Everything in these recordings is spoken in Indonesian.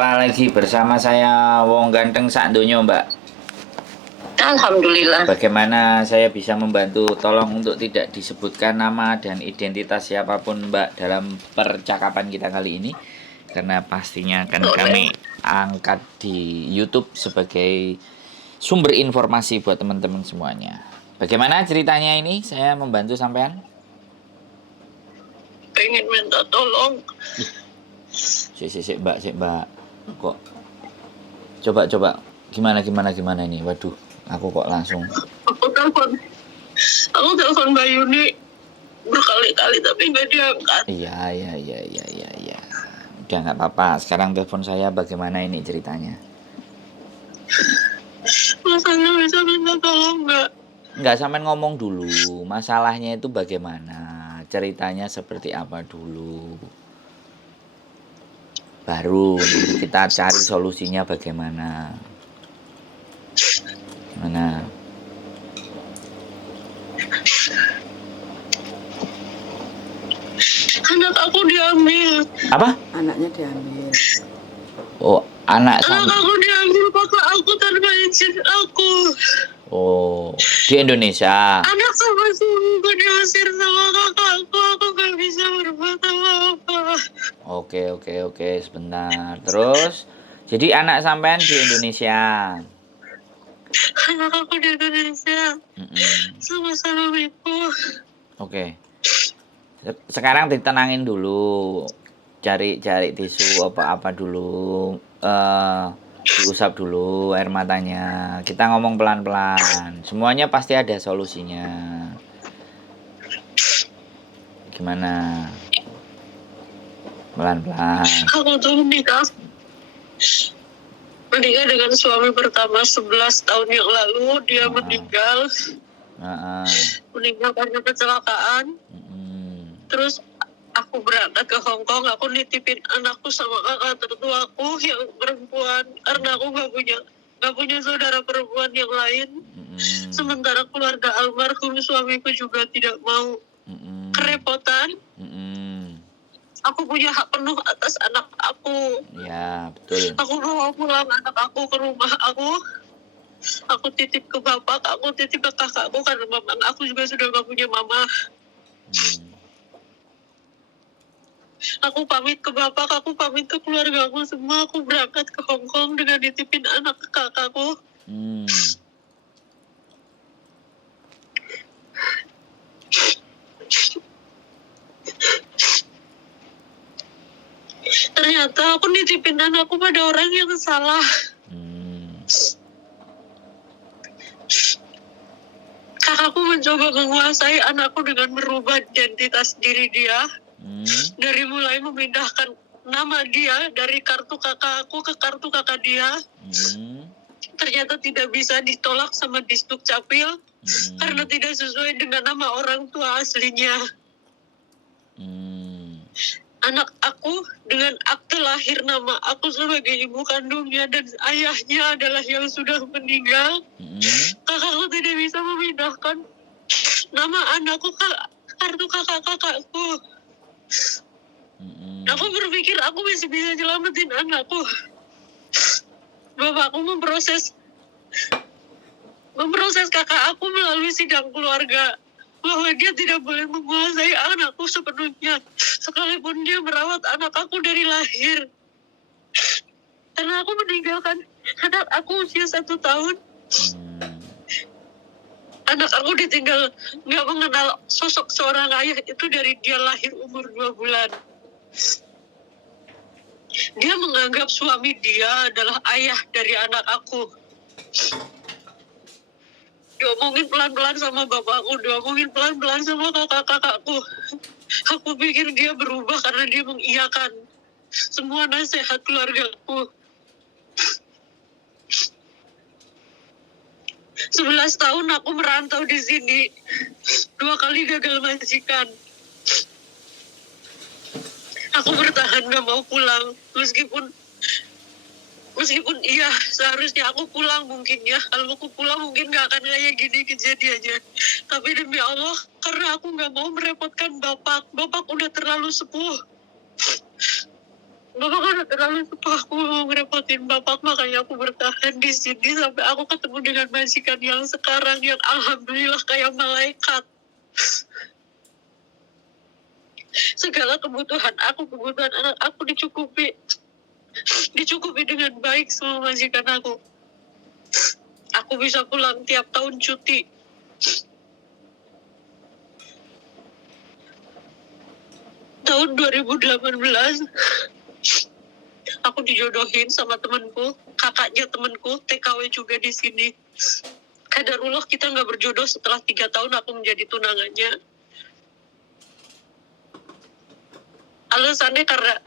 Jumpa lagi bersama saya Wong Ganteng sak donya, Mbak. Alhamdulillah. Bagaimana saya bisa membantu? Tolong untuk tidak disebutkan nama dan identitas siapapun, Mbak, dalam percakapan kita kali ini, karena pastinya akan kami angkat di YouTube sebagai sumber informasi buat teman-teman semuanya. Bagaimana ceritanya ini? Saya membantu sampean? Pengen minta tolong. Mbak. Kok coba gimana ini? Waduh, aku kok langsung Aku telepon Mbak Yuni berkali-kali tapi nggak diangkat. Iya. Udah nggak apa-apa. Sekarang telepon saya, bagaimana ini ceritanya? Masanya bisa minta tolong nggak? Nggak, sampean ngomong dulu. Masalahnya itu bagaimana? Ceritanya seperti apa dulu? Baru kita cari solusinya bagaimana. Mana? Anak aku diambil. Apa? Anaknya diambil. Oh, anak aku diambil kakak aku tanpa izin aku. Oh, di Indonesia. Anak sama suamiku diusir sama kakakku. Aku nggak bisa berbuat apa-apa. Oke, sebentar. Terus, jadi anak sampean di Indonesia. Anak aku di Indonesia. Sama suamiku. Oke. Sekarang ditenangin dulu. Cari tisu apa dulu. Diusap dulu air matanya. Kita ngomong pelan-pelan. Semuanya pasti ada solusinya. Gimana? Pelan-pelan. Aku tuh menikah dengan suami pertama 11 tahun yang lalu. Dia meninggal. Meninggal karena kecelakaan. Terus aku berangkat ke Hong Kong. Aku nitipin anakku sama kakak tertuaku yang perempuan karena aku nggak punya saudara perempuan yang lain. Sementara keluarga almarhum suamiku juga tidak mau kerepotan. Aku punya hak penuh atas anak aku. Ya, betul. Aku bawa pulang anak aku ke rumah aku. Aku titip ke bapak, aku titip ke kakakku karena memang aku juga sudah gak punya mama. Aku pamit ke bapak, aku pamit ke keluarga aku semua. Aku berangkat ke Hong Kong dengan ditipin anak ke kakakku. Ternyata aku nitipin anakku pada orang yang salah. Kakakku mencoba menguasai anakku dengan merubah identitas diri dia. Dari mulai memindahkan nama dia dari kartu kakak aku ke kartu kakak dia. Ternyata tidak bisa ditolak sama Disduk Capil karena tidak sesuai dengan nama orang tua aslinya. Anak aku dengan akte lahir nama aku sebagai ibu kandungnya dan ayahnya adalah yang sudah meninggal. Kakakku tidak bisa memindahkan nama anakku ke kartu kakakku. Aku berpikir aku masih bisa selamatin anakku. Bapakku memproses kakak aku melalui sidang keluarga bahwa dia tidak boleh menguasai anakku sepenuhnya sekalipun dia merawat anak aku dari lahir. Karena aku meninggalkan anak aku usia 1 tahun. Anak aku ditinggal gak mengenal sosok seorang ayah itu dari dia lahir umur 2 bulan. Dia menganggap suami dia adalah ayah dari anak aku. Diomongin pelan-pelan sama bapakku, diomongin pelan-pelan sama kakak-kakakku. Aku pikir dia berubah karena dia mengiyakan semua nasihat keluargaku. 11 tahun aku merantau di sini. 2 kali gagal majikan. Aku bertahan gak mau pulang. Meskipun iya seharusnya aku pulang mungkin ya. Kalau aku pulang mungkin gak akan kayak gini kejadiannya. Tapi demi Allah, karena aku gak mau merepotkan bapak. Bapak udah terlalu sepuh. Bapak kan terlalu suka, aku mau ngerepotin bapak, makanya aku bertahan di sini sampai aku ketemu dengan majikan yang sekarang yang alhamdulillah kayak malaikat. Segala kebutuhan aku, kebutuhan anak aku dicukupi dengan baik sama majikan aku. Aku bisa pulang tiap tahun cuti. Tahun 2018 aku dijodohin sama temanku, kakaknya temanku, TKW juga di sini. Kadarullah kita nggak berjodoh, setelah 3 tahun aku menjadi tunangannya. Alasannya karena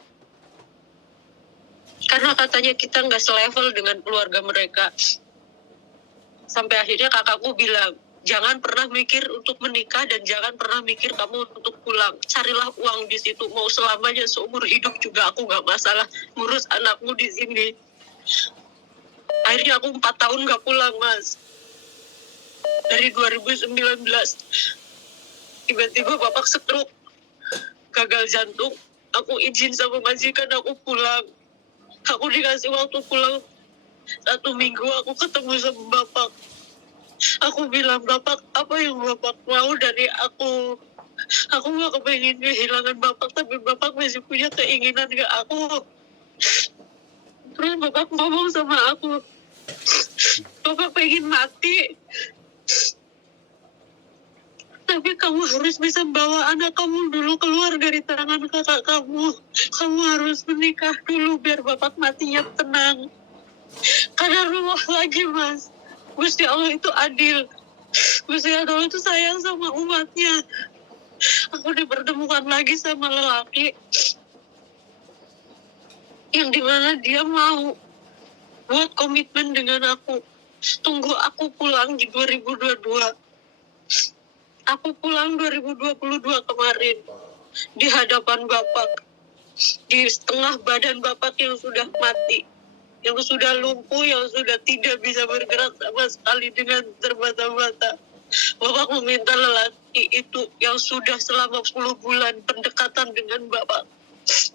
katanya kita nggak selevel dengan keluarga mereka. Sampai akhirnya kakakku bilang, jangan pernah mikir untuk menikah dan jangan pernah mikir kamu untuk pulang. Carilah uang di situ, mau selamanya seumur hidup juga aku nggak masalah ngurus anakmu di sini. Akhirnya aku 4 tahun nggak pulang, Mas. Dari 2019 tiba-tiba bapak stroke, gagal jantung. Aku izin sama majikan, aku pulang. Aku dikasih waktu pulang 1 minggu. Aku ketemu sama bapak. Aku bilang, bapak, apa yang bapak mau dari aku? Aku gak kepengen kehilangan bapak, tapi bapak masih punya keinginan ke aku. Terus bapak ngomong sama aku, bapak pengen mati, tapi kamu harus bisa bawa anak kamu dulu keluar dari tangan kakak kamu. Kamu harus menikah dulu biar bapak matinya tenang. Karena rumah lagi, Mas. Gusti Allah itu adil. Gusti Allah itu sayang sama umatnya. Aku dipertemukan lagi sama lelaki yang dimana dia mau buat komitmen dengan aku. Tunggu aku pulang di 2022. Aku pulang 2022 kemarin di hadapan bapak, di setengah badan bapak yang sudah mati, yang sudah lumpuh, yang sudah tidak bisa bergerak sama sekali dengan terbata-bata. Bapak meminta lelaki itu yang sudah selama 10 bulan pendekatan dengan bapak.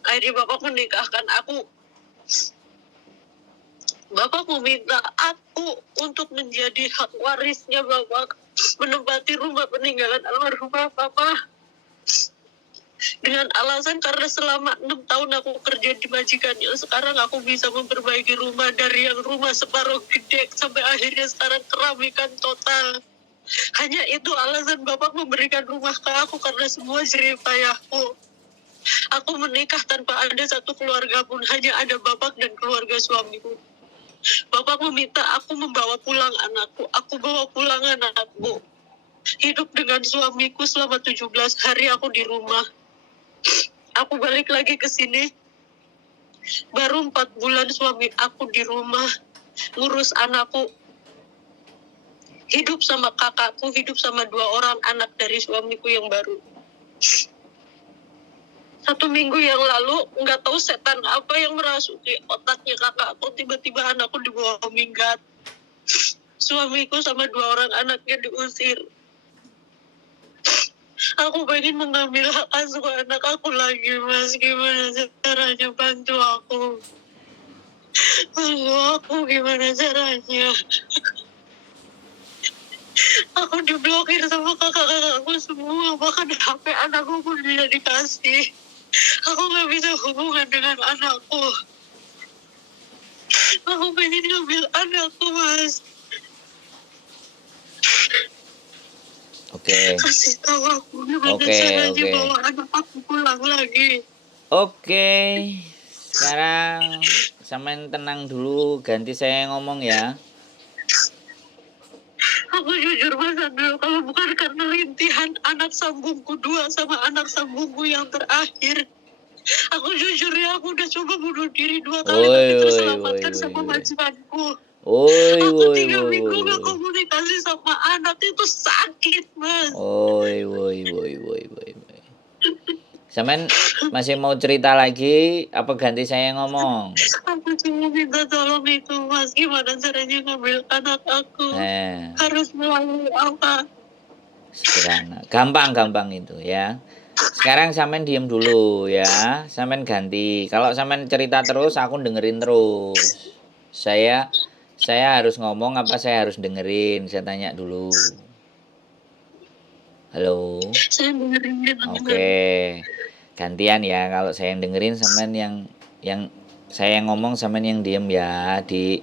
Akhirnya bapak menikahkan aku. Bapak meminta aku untuk menjadi hak warisnya bapak, menempati rumah peninggalan almarhumah bapak. Dengan alasan karena selama 6 tahun aku kerja di majikannya, sekarang aku bisa memperbaiki rumah dari yang rumah separuh gede sampai akhirnya sekarang keramikan total. Hanya itu alasan bapak memberikan rumah ke aku, karena semua jerih payahku. Aku menikah tanpa ada satu keluarga pun, hanya ada bapak dan keluarga suamiku. Bapak meminta aku membawa pulang anakku, aku bawa pulang anakku. Hidup dengan suamiku selama 17 hari aku di rumah. Aku balik lagi ke sini, baru 4 bulan suami aku di rumah, ngurus anakku. Hidup sama kakakku, hidup sama 2 orang anak dari suamiku yang baru. 1 minggu yang lalu, nggak tahu setan apa yang merasuki otaknya kakakku, tiba-tiba anakku dibawa minggat. Suamiku sama 2 orang anaknya diusir. Aku pengen mengambil hak asuh anak aku lagi, Mas. Gimana caranya, bantu aku? Bantu aku, gimana caranya? Aku diblokir sama kakak-kakakku semua, bahkan HP anakku pun tidak dikasih. Aku gak bisa hubungan dengan anakku. Aku pengen ngambil anakku, Mas. Oke. Kasih tahu aku gimana caranya bawa anak aku pulang lagi. Oke. Sekarang sampean tenang dulu, ganti saya ngomong ya. Aku jujur, Mas Andro, kalau bukan karena rintihan anak sambungku 2 sama anak sambungku yang terakhir, aku jujur ya, aku udah coba bunuh diri 2 kali, tapi terselamatkan sama majikanku. Aku 3 minggu gak komunikasi sama anak, itu sakit, Mas. Sampean masih mau cerita lagi apa ganti saya ngomong? Aku cuma minta tolong itu, Mas, gimana caranya ngambil anak aku? Harus melalui apa? Sederhana, gampang itu ya. sekarang sampean diem dulu ya. Sampean ganti. Kalau sampean cerita terus, aku dengerin terus. Saya harus ngomong apa saya harus dengerin? Saya tanya dulu. Halo. Saya dengerin. Oke. Gantian ya. Kalau saya yang dengerin, sampean yang saya yang ngomong, sampean yang diem ya. Di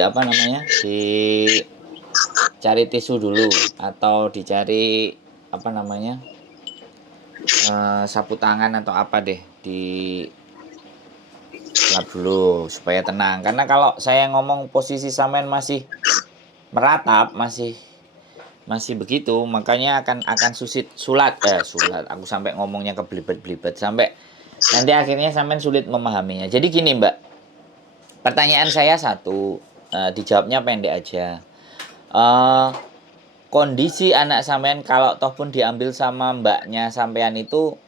apa namanya? Cari tisu dulu atau dicari apa namanya? Sapu tangan atau apa deh, di lap dulu supaya tenang. Karena kalau saya ngomong posisi sampean masih meratap, masih begitu, makanya akan sulat. Aku sampai ngomongnya kebelibet-belibet sampai nanti akhirnya sampean sulit memahaminya. Jadi gini, Mbak. Pertanyaan saya satu, dijawabnya pendek aja. Kondisi anak sampean kalau toh pun diambil sama mbaknya sampean itu,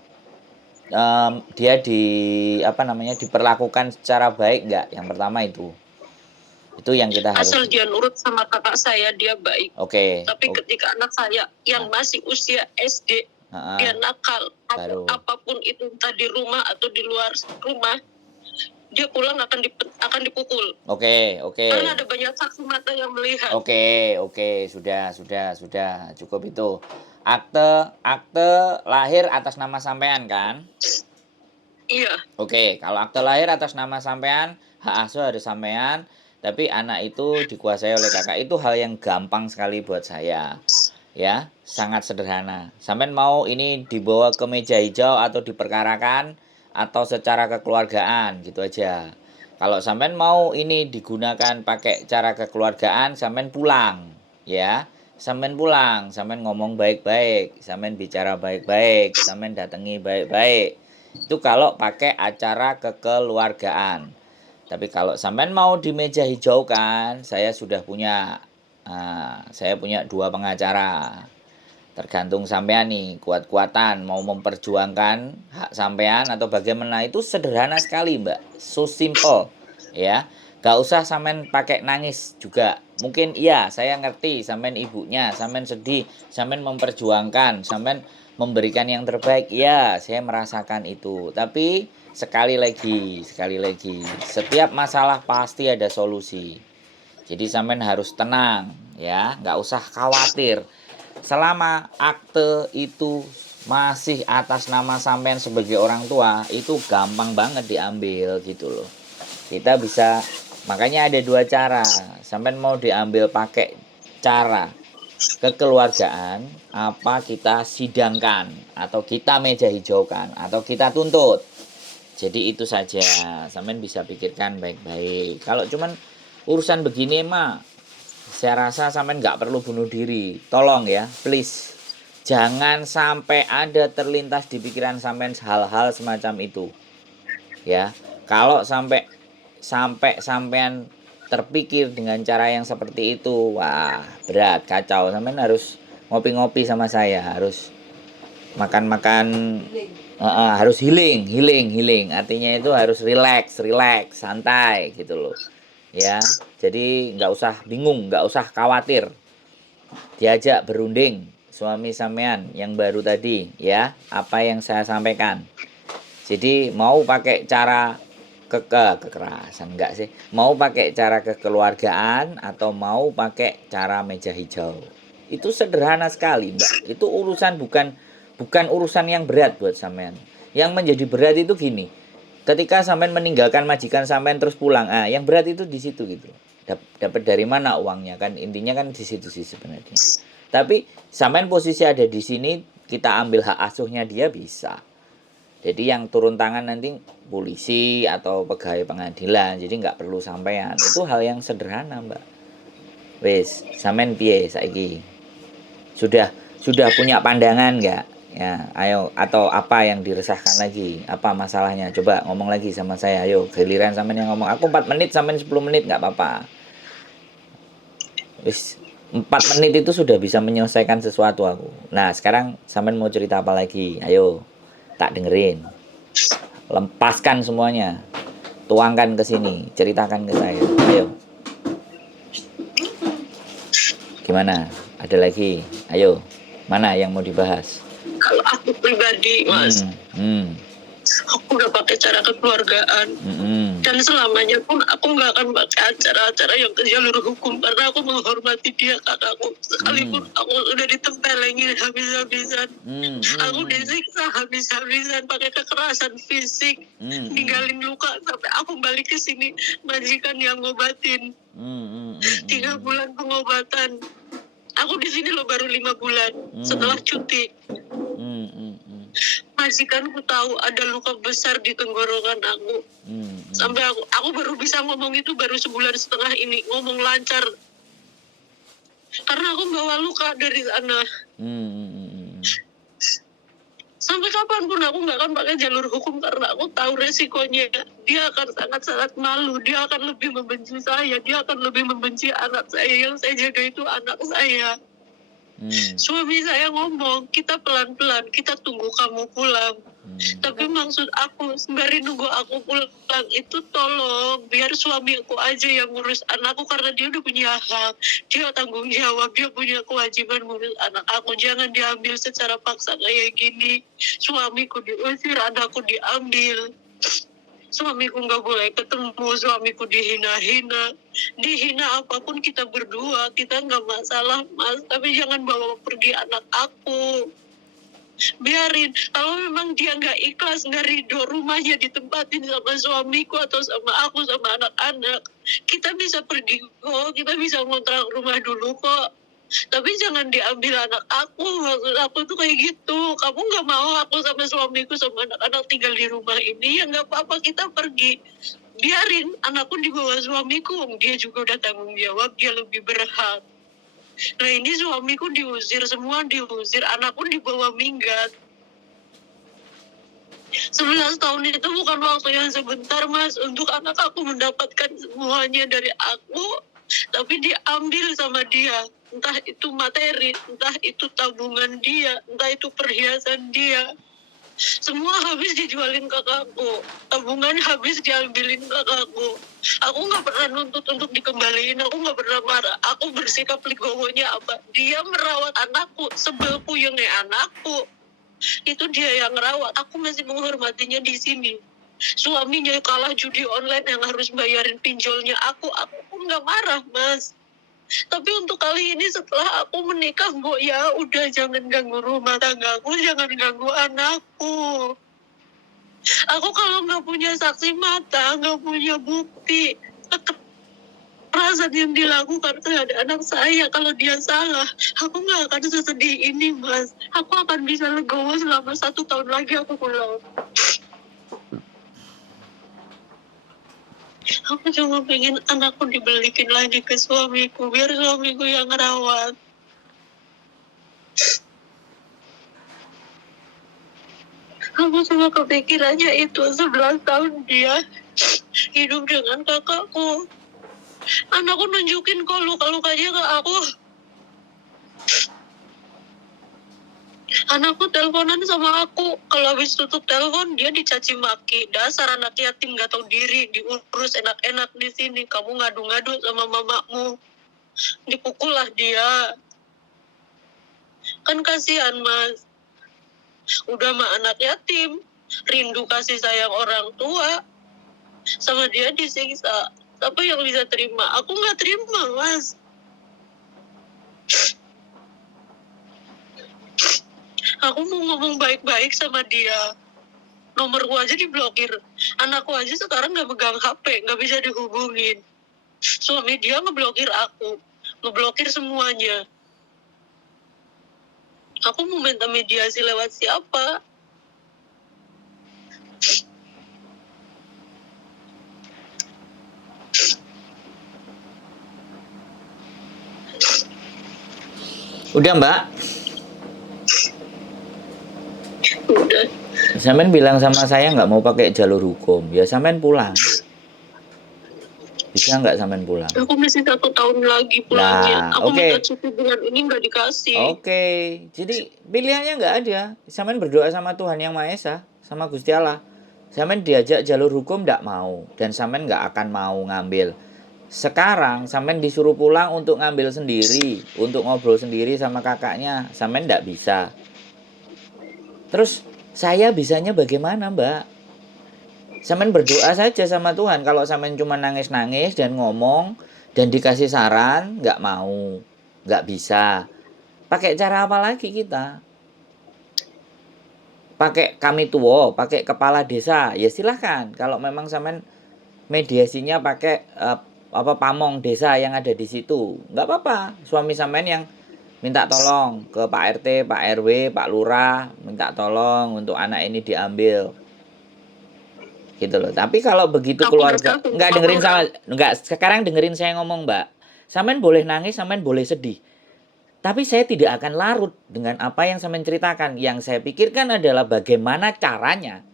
dia diperlakukan secara baik nggak? Yang pertama itu yang kita harus. Asal dia nurut sama kakak saya, dia baik. Oke. Tapi ketika anak saya yang masih usia SD, dia nakal atau apapun itu, entah di rumah atau di luar rumah, dia pulang akan dipukul. Oke. Karena ada banyak saksi mata yang melihat. Oke, sudah, cukup itu. Akte lahir atas nama sampean kan? Iya. Oke, kalau akte lahir atas nama sampean, hak asuh harus sampean, tapi anak itu dikuasai oleh kakak. Itu hal yang gampang sekali buat saya. Ya, sangat sederhana. Sampean mau ini dibawa ke meja hijau atau diperkarakan atau secara kekeluargaan gitu aja. Kalau sampean mau ini digunakan pakai cara kekeluargaan, sampean pulang, ya. Sampean pulang, sampean ngomong baik-baik, sampean bicara baik-baik, sampean datangi baik-baik. Itu kalau pakai acara kekeluargaan. Tapi kalau sampean mau di meja hijau kan, saya punya 2 pengacara. Tergantung sampean nih, kuat-kuatan mau memperjuangkan hak sampean atau bagaimana. Itu sederhana sekali, Mbak. So simple, ya. Gak usah sampean pakai nangis juga. Mungkin iya, saya ngerti sampean ibunya, sampean sedih, sampean memperjuangkan, sampean memberikan yang terbaik. Ya, saya merasakan itu. Tapi sekali lagi, setiap masalah pasti ada solusi. Jadi sampean harus tenang, ya, nggak usah khawatir. Selama akte itu masih atas nama sampean sebagai orang tua, itu gampang banget diambil gitu loh. Kita bisa, makanya ada 2 cara. Sampean mau diambil pakai cara kekeluargaan, apa kita sidangkan, atau kita meja hijaukan, atau kita tuntut. Jadi itu saja, sampean bisa pikirkan baik-baik. Kalau cuman urusan begini mah, saya rasa sampean nggak perlu bunuh diri. Tolong ya, please. Jangan sampai ada terlintas di pikiran sampean hal-hal semacam itu. Ya, kalau sampai sampean terpikir dengan cara yang seperti itu, wah, berat, kacau. Sampean harus ngopi-ngopi sama saya, harus makan-makan, harus healing. Artinya itu harus relax, santai gitu loh. Ya, jadi nggak usah bingung, nggak usah khawatir. Diajak berunding suami sampean yang baru tadi, ya, apa yang saya sampaikan. Jadi mau pakai cara kekerasan enggak sih? Mau pakai cara kekeluargaan atau mau pakai cara meja hijau? Itu sederhana sekali, Mbak. Itu urusan bukan urusan yang berat buat sampean. Yang menjadi berat itu gini. Ketika sampean meninggalkan majikan sampean terus pulang, yang berat itu di situ gitu. Dapat dari mana uangnya kan? Intinya kan di situ sih sebenarnya. Tapi sampean posisi ada di sini, kita ambil hak asuhnya dia bisa. Jadi yang turun tangan nanti polisi atau pegawai pengadilan. Jadi nggak perlu sampean. Itu hal yang sederhana, Mbak. Wes, sampean piye saiki? Sudah punya pandangan nggak? Ya, ayo, atau apa yang diresahkan lagi? Apa masalahnya? Coba ngomong lagi sama saya. Ayo, giliran sampean yang ngomong. Aku 4 menit, sampean 10 menit nggak apa-apa. Wis, 4 menit itu sudah bisa menyelesaikan sesuatu aku. Nah, sekarang sampean mau cerita apa lagi? Ayo, tak dengerin. Lepaskan semuanya. Tuangkan ke sini, ceritakan ke saya. Ayo. Gimana? Ada lagi? Ayo. Mana yang mau dibahas? Kalau aku pribadi, Mas, aku udah pakai cara kekeluargaan. Dan selamanya pun aku nggak akan pakai acara-acara yang ke jalur hukum, karena aku menghormati dia, kakakku. Sekalipun aku udah ditempelengin habis-habisan, aku disiksa habis-habisan pakai kekerasan fisik, ninggalin luka sampai aku balik ke sini, majikan yang ngobatin. 3 bulan pengobatan. Aku di sini lo baru 5 bulan setelah cuti. Majikanku tahu ada luka besar di tenggorokan aku. Sampai aku baru bisa ngomong itu baru 1,5 bulan ini, ngomong lancar. Karena aku bawa luka dari sana. Sampai kapanpun aku nggak akan pakai jalur hukum, karena aku tahu resikonya. Dia akan sangat-sangat malu, dia akan lebih membenci saya, dia akan lebih membenci anak saya yang saya jaga itu anak saya. Suami saya ngomong, kita pelan-pelan, kita tunggu kamu pulang. Tapi maksud aku, sembari nunggu aku pulang itu tolong biar suamiku aja yang ngurus anakku, karena dia udah punya hak, dia tanggung jawab, dia punya kewajiban ngurus anak aku. Jangan diambil secara paksa kayak gini. Suamiku diusir, anakku diambil. Suamiku nggak boleh ketemu, suamiku dihina-hina. Dihina apapun kita berdua, kita nggak masalah, Mas. Tapi jangan bawa pergi anak aku. Biarin, kalau memang dia nggak ikhlas, nggak ridho rumahnya ditempatin sama suamiku atau sama aku, sama anak-anak, kita bisa pergi kok, kita bisa ngontrak rumah dulu kok. Tapi jangan diambil anak aku. Maksud aku tuh kayak gitu, kamu nggak mau aku sama suamiku sama anak-anak tinggal di rumah ini, ya nggak apa-apa, kita pergi. Biarin anakku di bawah suamiku, dia juga udah tanggung jawab, dia lebih berhak. Nah ini suamiku diusir, semua diusir, anakku dibawa minggat. 11 tahun itu bukan waktu yang sebentar, Mas, untuk anak aku mendapatkan semuanya dari aku, tapi diambil sama dia. Entah itu materi, entah itu tabungan dia, entah itu perhiasan dia. Semua habis dijualin kakakku, tabungan habis diambilin kakakku. Aku nggak pernah nuntut untuk dikembaliin, aku nggak pernah marah. Aku bersikap legowonya apa? Dia merawat anakku, sebel puyengnya anakku. Itu dia yang merawat, aku masih menghormatinya di sini. Suaminya kalah judi online yang harus bayarin pinjolnya aku pun nggak marah, Mas. Tapi untuk kali ini setelah aku menikah, Bu, ya udah jangan ganggu rumah tanggaku, jangan ganggu anakku. Aku kalau nggak punya saksi mata, nggak punya bukti kekerasan yang dilakukan terhadap anak saya, kalau dia salah, aku nggak akan sesedih ini, Mas. Aku akan bisa legowo selama 1 tahun lagi aku pulang. Aku cuma pengen anakku dibalikin lagi ke suamiku, biar suamiku yang ngerawat. Aku cuma kepikirannya itu, 11 tahun dia hidup dengan kakakku. Anakku nunjukin kok luka-lukanya ke aku. Anakku teleponan sama aku, kalau habis tutup telepon dia dicaci maki. Dasar anak yatim gak tahu diri, diurus enak-enak di sini. Kamu ngadu-ngadu sama mamamu, dipukul lah dia. Kan kasihan, Mas. Udah mah anak yatim, rindu kasih sayang orang tua, sama dia disiksa. Siapa yang bisa terima? Aku nggak terima, Mas. Aku mau ngomong baik-baik sama dia. Nomorku aja diblokir. Anakku aja sekarang nggak megang HP, nggak bisa dihubungin. Suami dia ngeblokir aku, ngeblokir semuanya. Aku mau minta mediasi lewat siapa? Udah, Mbak. Udah. Sampean bilang sama saya nggak mau pakai jalur hukum, ya sampean pulang. Bisa nggak sampean pulang? Aku masih 1 tahun lagi pulangnya. Nah, aku oke. minta cuti bulan ini nggak dikasih. Oke, jadi pilihannya nggak ada. Sampean berdoa sama Tuhan Yang Maha Esa, sama Gusti Allah. Sampean diajak jalur hukum nggak mau, dan sampean nggak akan mau ngambil. Sekarang sampean disuruh pulang untuk ngambil sendiri, untuk ngobrol sendiri sama kakaknya, sampean nggak bisa. Terus saya bisanya bagaimana, Mbak? Sampean berdoa saja sama Tuhan. Kalau sampean cuma nangis-nangis dan ngomong dan dikasih saran, nggak mau, nggak bisa. Pakai cara apa lagi kita? Pakai kami tua, pakai kepala desa, ya silahkan. Kalau memang sampean mediasinya pakai apa pamong desa yang ada di situ, nggak apa-apa. Suami sampean yang minta tolong ke Pak RT, Pak RW, Pak Lurah, minta tolong untuk anak ini diambil, gitu loh. Tapi kalau begitu Aku udah keluarga tahu, nggak aku dengerin udah. sama nggak sekarang dengerin saya ngomong, Mbak. Sampean boleh nangis, sampean boleh sedih. Tapi saya tidak akan larut dengan apa yang sampean ceritakan. Yang saya pikirkan adalah bagaimana caranya.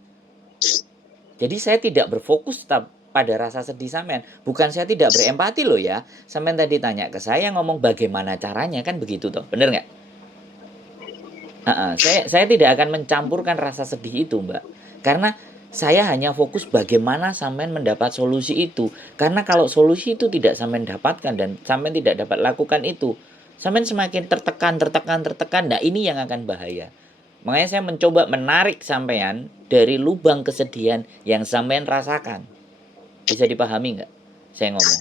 Jadi saya tidak berfokus pada rasa sedih sampean. Bukan saya tidak berempati loh ya. Sampean tadi tanya ke saya ngomong bagaimana caranya, kan begitu toh. Bener nggak? Saya tidak akan mencampurkan rasa sedih itu, Mbak. Karena saya hanya fokus bagaimana sampean mendapat solusi itu. Karena kalau solusi itu tidak sampean dapatkan dan sampean tidak dapat lakukan itu, sampean semakin tertekan. Nah, ini yang akan bahaya. Makanya saya mencoba menarik sampean dari lubang kesedihan yang sampean rasakan. Bisa dipahami nggak? Saya ngomong.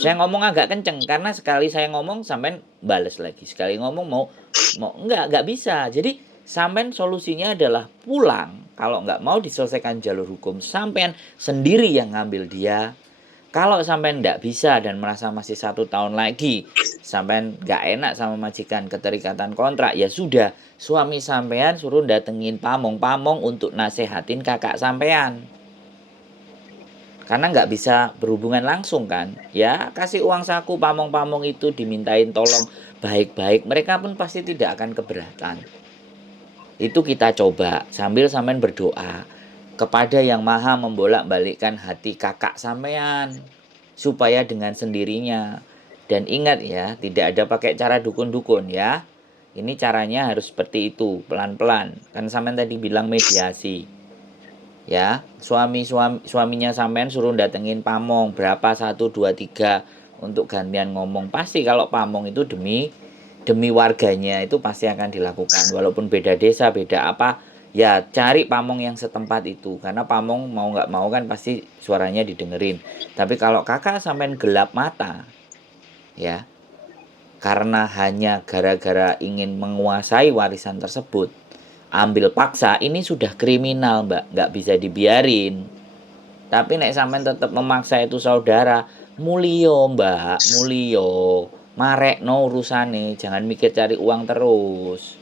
Saya ngomong agak kenceng karena sekali saya ngomong sampean bales lagi. Sekali ngomong mau nggak bisa. Jadi sampean solusinya adalah pulang. Kalau nggak mau diselesaikan jalur hukum, sampean sendiri yang ngambil dia. Kalau sampean nggak bisa dan merasa masih 1 tahun lagi, sampean nggak enak sama majikan, keterikatan kontrak, ya sudah, suami sampean suruh datengin pamong-pamong untuk nasehatin kakak sampean. Karena nggak bisa berhubungan langsung kan, ya kasih uang saku pamong-pamong itu dimintain tolong baik-baik, mereka pun pasti tidak akan keberatan. Itu kita coba sambil sampean berdoa kepada yang maha membolak-balikkan hati kakak sampean supaya dengan sendirinya. Dan ingat ya, tidak ada pakai cara dukun-dukun ya. Ini caranya harus seperti itu, pelan-pelan. Kan sampean tadi bilang mediasi. Ya, suaminya sampean suruh datengin pamong berapa 1 2 3 untuk gantian ngomong. Pasti kalau pamong itu demi warganya itu pasti akan dilakukan walaupun beda desa, beda apa, ya cari pamong yang setempat itu karena pamong mau nggak mau kan pasti suaranya didengerin. Tapi kalau kakak sampean gelap mata ya karena hanya gara-gara ingin menguasai warisan tersebut, ambil paksa, ini sudah kriminal, Mbak, nggak bisa dibiarin. Tapi nek sampean tetap memaksa itu saudara, mulio Mbak, mulio, marek no urusane, jangan mikir cari uang terus.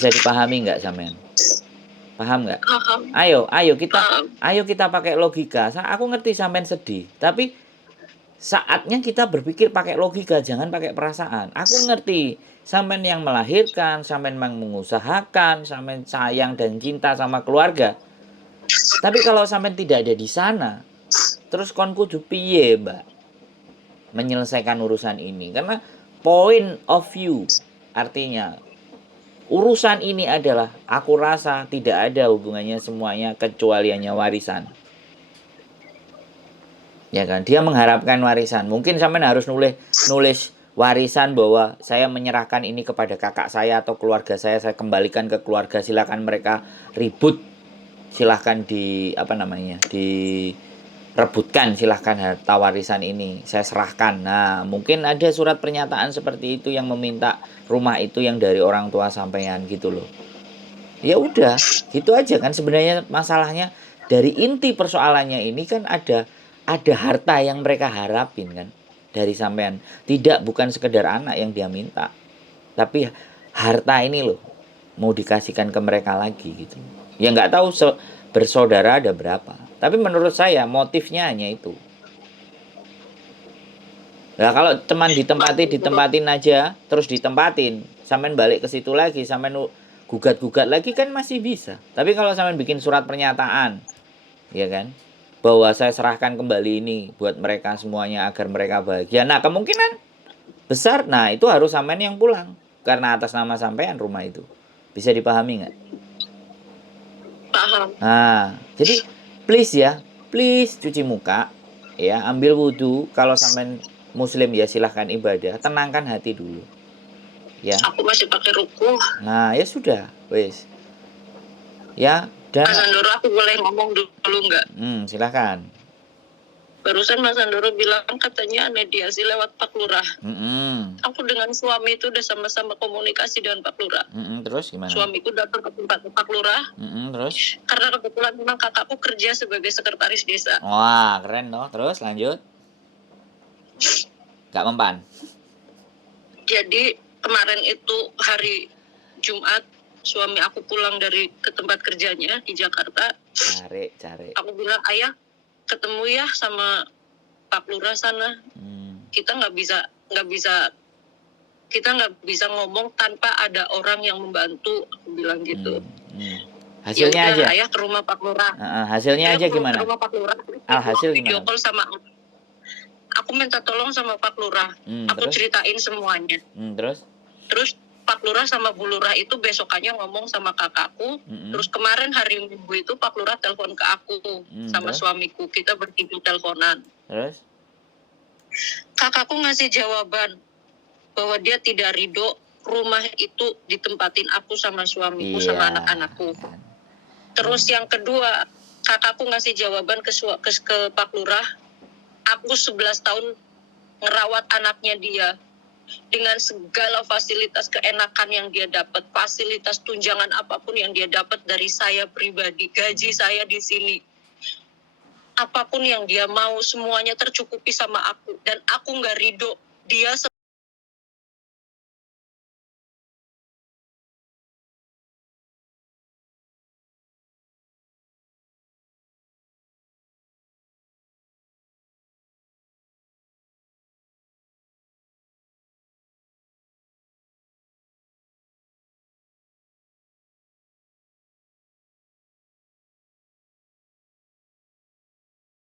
Bisa dipahami nggak sampean? Paham nggak? Paham. Ayo kita pakai logika. Aku ngerti sampean sedih, tapi saatnya kita berpikir pakai logika, jangan pakai perasaan. Aku ngerti sampean yang melahirkan, sampean yang mengusahakan, sampean sayang dan cinta sama keluarga. Tapi kalau sampean tidak ada di sana, terus kon kudu piye, Mbak? Menyelesaikan urusan ini. Karena point of view artinya urusan ini adalah aku rasa tidak ada hubungannya semuanya kecuali hanya warisan. Ya kan, dia mengharapkan warisan. Mungkin sampean harus nulis warisan bahwa saya menyerahkan ini kepada kakak saya atau keluarga saya kembalikan ke keluarga, silakan mereka ribut, silahkan direbutkan, silahkan harta warisan ini saya serahkan. Nah, mungkin ada surat pernyataan seperti itu yang meminta rumah itu yang dari orang tua sampean gitu loh. Ya udah, gitu aja kan sebenarnya masalahnya. Dari inti persoalannya ini kan ada harta yang mereka harapin kan dari sampean. Tidak, bukan sekedar anak yang dia minta, tapi harta ini loh mau dikasihkan ke mereka lagi gitu. Ya nggak tahu bersaudara ada berapa, tapi menurut saya motifnya hanya itu. Nah, kalau teman ditempatin aja terus ditempatin, sampean balik ke situ lagi, sampean gugat lagi kan masih bisa. Tapi kalau sampean bikin surat pernyataan, ya kan, bahwa saya serahkan kembali ini buat mereka semuanya agar mereka bahagia. Nah, kemungkinan besar, nah itu harus sampean yang pulang karena atas nama sampean rumah itu. Bisa dipahami nggak? Paham. Nah, jadi please cuci muka, ya, ambil wudhu. Kalau sampean muslim ya silahkan ibadah, tenangkan hati dulu. Ya. Aku masih pakai ruku. Nah, ya sudah, wis. Ya, dan Mas Andoro, aku boleh ngomong dulu nggak? silakan. Barusan Mas Andoro bilang katanya mediasi lewat Pak Lurah. Aku dengan suami itu udah sama-sama komunikasi dengan Pak Lurah. Terus gimana? Suamiku datang ke tempat Pak Lurah. Terus? Karena kebetulan memang kakakku kerja sebagai sekretaris desa. Wah, keren loh. Terus lanjut. Gak mempan. Jadi kemarin itu hari Jumat, suami aku pulang ke tempat kerjanya di Jakarta. Cari. Aku bilang, ayah ketemu ya sama Pak Lurah sana. Kita nggak bisa ngomong tanpa ada orang yang membantu. Aku bilang gitu. Hasilnya aja. Ayah ke rumah Pak Lurah. Hasilnya aja gimana? Ke rumah Pak Lurah. Hasil Video gimana? call sama aku minta tolong sama Pak Lurah. Aku Terus? ceritain semuanya. Terus Pak Lurah sama Bu Lurah itu besokannya ngomong sama kakakku. Terus kemarin hari Minggu itu Pak Lurah telepon ke aku sama terus? suamiku. Kita bertiga teleponan. Terus? Kakakku ngasih jawaban bahwa dia tidak ridho rumah itu ditempatin aku sama suamiku sama anak-anakku. Terus yang kedua, kakakku ngasih jawaban ke Pak Lurah. Aku 11 tahun ngerawat anaknya dia dengan segala fasilitas keenakan yang dia dapat, fasilitas tunjangan apapun yang dia dapat dari saya pribadi, gaji saya di sini, apapun yang dia mau semuanya tercukupi sama aku, dan aku nggak ridho dia